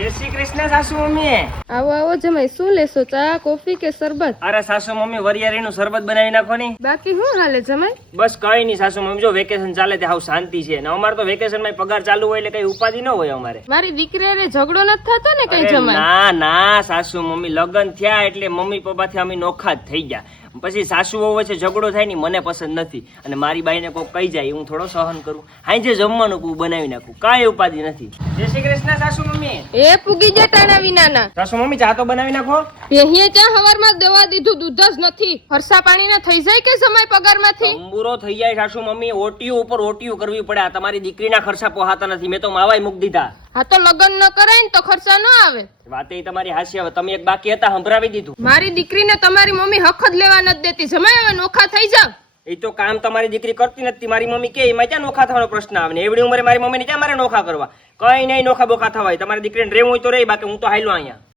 જય શ્રી કૃષ્ણ સાસુ મમ્મી. આવો આવો જમાઈ, શું લેશો? ચા, કોફી કે શરબત? અરે સાસુ મમ્મી વરિયાળીનું શરબત બનાવી નાખો ની. બાકી શું હાલે જમાઈ? બસ કઈ નહીં સાસુ મમ્મી, જો વેકેશન ચાલે તે હાવ શાંતિ છે ને અમારે તો વેકેશન માં પગાર ચાલુ હોય એટલે કઈ ઉપાધિ ન હોય અમારે. મારી દીકરી હારે ઝઘડો નથી થતો ને કઈ અરે જમાઈ? ના ના સાસુ મમ્મી, લગ્ન થયા એટલે મમ્મી પપ્પાથી અમે નોખા જ થઈ ગયા. પછી સાસુ વહુ વચ્ચે ઝઘડો થાય ને મને પસંદ નથી અને મારી બાઈને કોક કહી જાય હું થોડો સહન કરું. હાઈ જે જમવાનું હું બનાવી નાખું, કાંઈ ઉપાધિ નથી. જય શ્રી કૃષ્ણ સાસુ મમ્મી. એ પૂગી જાય ટાણા વિનાના. સાસુ મમ્મી ચા તો બનાવી નાખો. પેહીએ ચા હવારમાં દવા દીધું, દૂધ જ નથી. ફરસા પાણી ના થઈ જાય કે જમાઈ પગારમાંથી? અંબુરો થઈ જાય સાસુ મમ્મી, ઓટીયું ઉપર ઓટીયું કરવી પડે. આ તમારી દીકરીના ખર્ચા પોહાતા નથી, મેં તો માવાય મૂકી દીધા. હા તો લગ્ન ન કરાય ને તો ખર્ચા ન આવે. વાતે તમારી હાસ્ય, હવે તમે એક બાકી હતા સંભળાવી દીધું. મારી દીકરીને તમારી મમ્મી હક જ લેવા નથી દેતી. જમાઈ હવે નોખા થઈ જાવ. એ તો કામ તમારી દીકરી કરતી નથી. મારી મમ્મી કે એમાં ક્યાં નોખા થવાનો પ્રશ્ન આવે ને? એવડી ઉંમરે મારી મમ્મીને ક્યાં મારે નોખા કરવા? કઈ નહીં નોખા બોખા થવાય. તમારી દીકરીને રહેવું હોય તો રહી, બાકી હું તો હાલ્યો અહીંયા.